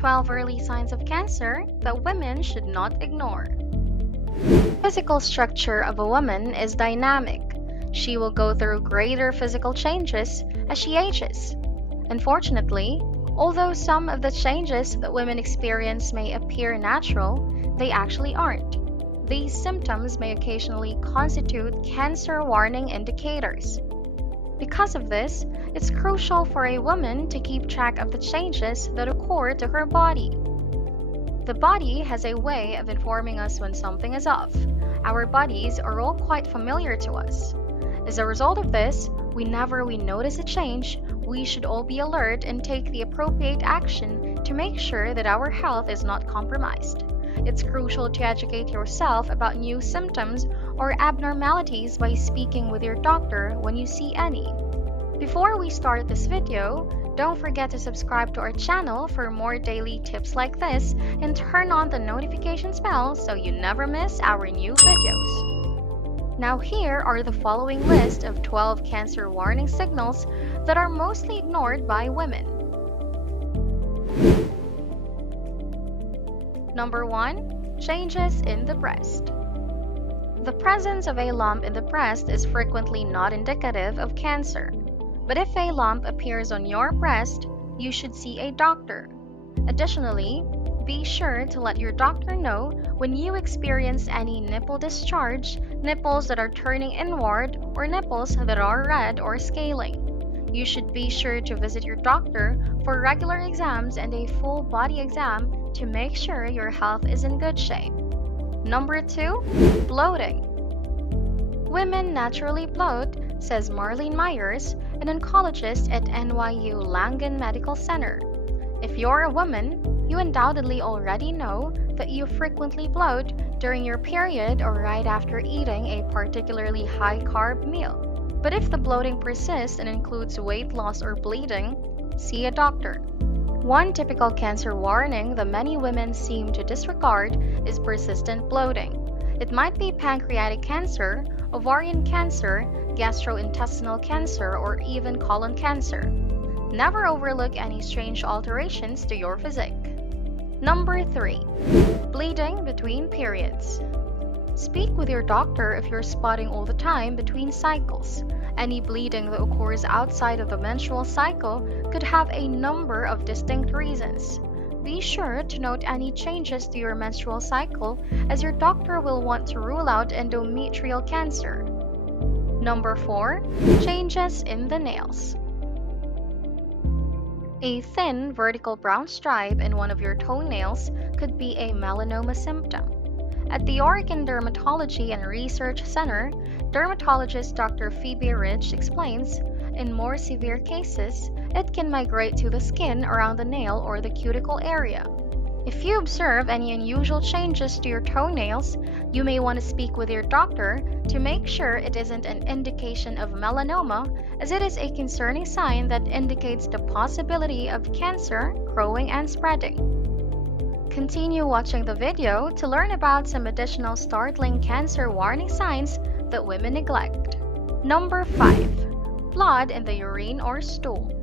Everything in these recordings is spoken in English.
12 early signs of cancer that women should not ignore. The physical structure of a woman is dynamic. She will go through greater physical changes as she ages. Unfortunately, although some of the changes that women experience may appear natural, they actually aren't. These symptoms may occasionally constitute cancer warning indicators. Because of this, it's crucial for a woman to keep track of the changes that occur to her body. The body has a way of informing us when something is off. Our bodies are all quite familiar to us. As a result of this, whenever we notice a change, we should all be alert and take the appropriate action to make sure that our health is not compromised. It's crucial to educate yourself about new symptoms or abnormalities by speaking with your doctor when you see any. Before we start this video, don't forget to subscribe to our channel for more daily tips like this and turn on the notifications bell so you never miss our new videos. Now here are the following list of 12 cancer warning signals that are mostly ignored by women. Number 1. Changes in the breast. The presence of a lump in the breast is frequently not indicative of cancer. But if a lump appears on your breast, you should see a doctor. Additionally, be sure to let your doctor know when you experience any nipple discharge, nipples that are turning inward, or nipples that are red or scaling. You should be sure to visit your doctor for regular exams and a full body exam to make sure your health is in good shape. Number 2. Bloating. Women naturally bloat, says Marlene Myers, an oncologist at NYU Langone Medical Center. If you're a woman, you undoubtedly already know that you frequently bloat during your period or right after eating a particularly high-carb meal. But if the bloating persists and includes weight loss or bleeding, see a doctor. One typical cancer warning that many women seem to disregard is persistent bloating. It might be pancreatic cancer, ovarian cancer, gastrointestinal cancer, or even colon cancer. Never overlook any strange alterations to your physique. Number 3. Bleeding between periods. Speak with your doctor if you're spotting all the time between cycles. Any bleeding that occurs outside of the menstrual cycle could have a number of distinct reasons. Be sure to note any changes to your menstrual cycle, as your doctor will want to rule out endometrial cancer. Number 4. Changes in the nails. A thin vertical brown stripe in one of your toenails could be a melanoma symptom. At the Oregon Dermatology and Research Center, dermatologist Dr. Phoebe Rich explains, in more severe cases, it can migrate to the skin around the nail or the cuticle area. If you observe any unusual changes to your toenails, you may want to speak with your doctor to make sure it isn't an indication of melanoma, as it is a concerning sign that indicates the possibility of cancer growing and spreading. Continue watching the video to learn about some additional startling cancer warning signs that women neglect. Number 5. Blood in the urine or stool.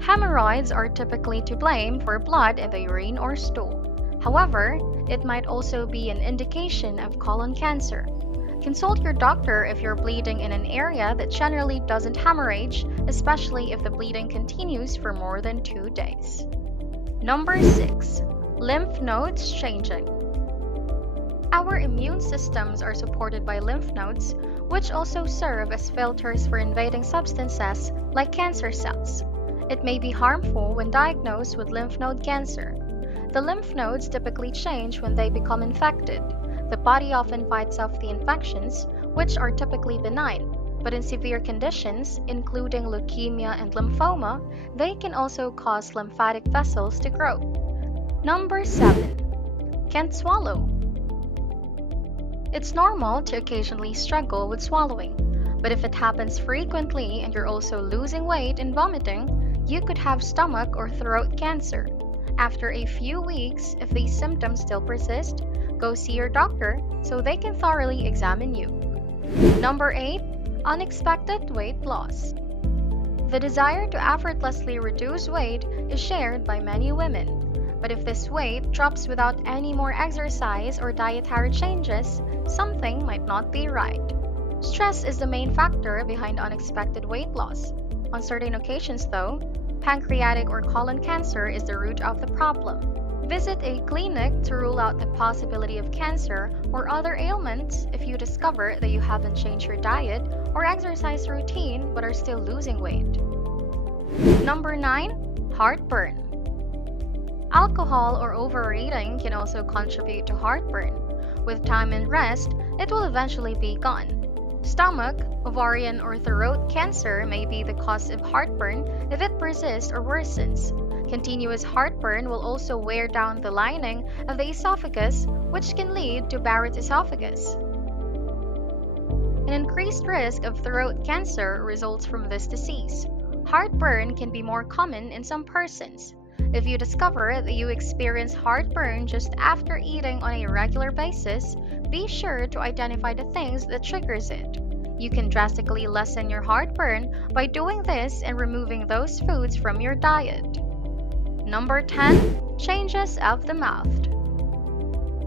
Hemorrhoids are typically to blame for blood in the urine or stool. However, it might also be an indication of colon cancer. Consult your doctor if you're bleeding in an area that generally doesn't hemorrhage, especially if the bleeding continues for more than 2 days. Number 6. Lymph nodes changing. Our immune systems are supported by lymph nodes, which also serve as filters for invading substances like cancer cells. It may be harmful when diagnosed with lymph node cancer. The lymph nodes typically change when they become infected. The body often fights off the infections, which are typically benign, but in severe conditions, including leukemia and lymphoma, they can also cause lymphatic vessels to grow. Number 7. Can't swallow. It's normal to occasionally struggle with swallowing, but if it happens frequently and you're also losing weight and vomiting, you could have stomach or throat cancer. After a few weeks, if these symptoms still persist, go see your doctor so they can thoroughly examine you. Number 8. Unexpected weight loss. The desire to effortlessly reduce weight is shared by many women. But if this weight drops without any more exercise or dietary changes, something might not be right. Stress is the main factor behind unexpected weight loss. On certain occasions, though, pancreatic or colon cancer is the root of the problem. Visit a clinic to rule out the possibility of cancer or other ailments if you discover that you haven't changed your diet or exercise routine but are still losing weight. Number 9. Heartburn. Alcohol or overeating can also contribute to heartburn. With time and rest, it will eventually be gone. Stomach, ovarian, or throat cancer may be the cause of heartburn if it persists or worsens. Continuous heartburn will also wear down the lining of the esophagus, which can lead to Barrett's esophagus. An increased risk of throat cancer results from this disease. Heartburn can be more common in some persons. If you discover that you experience heartburn just after eating on a regular basis, be sure to identify the things that triggers it. You can drastically lessen your heartburn by doing this and removing those foods from your diet. Number 10. Changes of the mouth.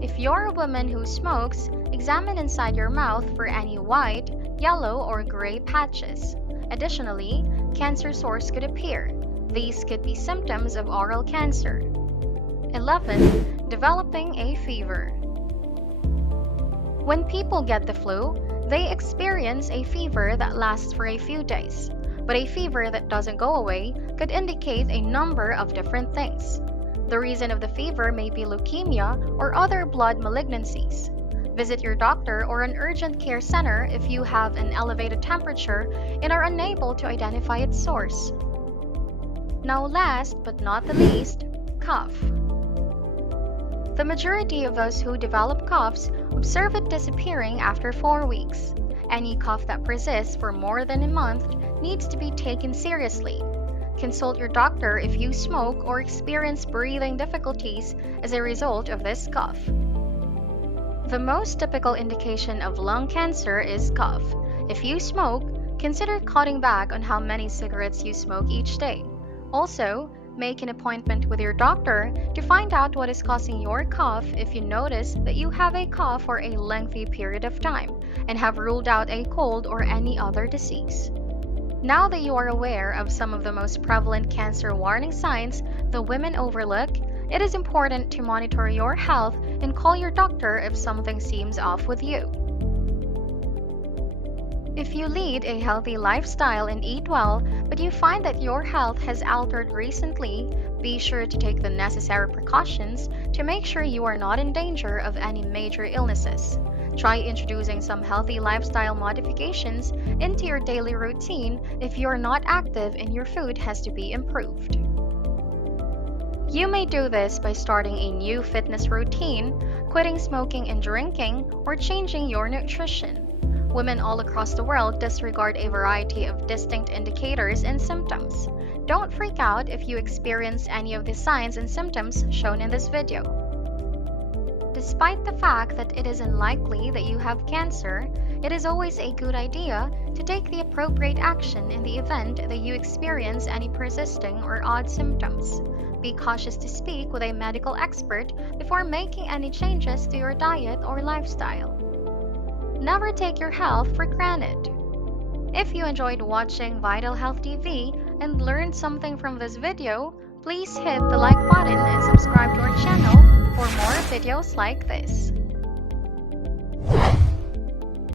If you're a woman who smokes, examine inside your mouth for any white, yellow, or gray patches. Additionally, cancer sores could appear. These could be symptoms of oral cancer. 11. Developing a fever. When people get the flu, they experience a fever that lasts for a few days. But a fever that doesn't go away could indicate a number of different things. The reason of the fever may be leukemia or other blood malignancies. Visit your doctor or an urgent care center if you have an elevated temperature and are unable to identify its source. Now last but not the least, cough. The majority of those who develop coughs observe it disappearing after 4 weeks. Any cough that persists for more than a month needs to be taken seriously. Consult your doctor if you smoke or experience breathing difficulties as a result of this cough. The most typical indication of lung cancer is cough. If you smoke, consider cutting back on how many cigarettes you smoke each day. Also, make an appointment with your doctor to find out what is causing your cough if you notice that you have a cough for a lengthy period of time and have ruled out a cold or any other disease. Now that you are aware of some of the most prevalent cancer warning signs that women overlook, it is important to monitor your health and call your doctor if something seems off with you. If you lead a healthy lifestyle and eat well, but you find that your health has altered recently, be sure to take the necessary precautions to make sure you are not in danger of any major illnesses. Try introducing some healthy lifestyle modifications into your daily routine if you are not active and your food has to be improved. You may do this by starting a new fitness routine, quitting smoking and drinking, or changing your nutrition. Women all across the world disregard a variety of distinct indicators and symptoms. Don't freak out if you experience any of the signs and symptoms shown in this video. Despite the fact that it is unlikely that you have cancer, it is always a good idea to take the appropriate action in the event that you experience any persisting or odd symptoms. Be cautious to speak with a medical expert before making any changes to your diet or lifestyle. Never take your health for granted. If you enjoyed watching Vital Health TV and learned something from this video, please hit the like button and subscribe to our channel for more videos like this.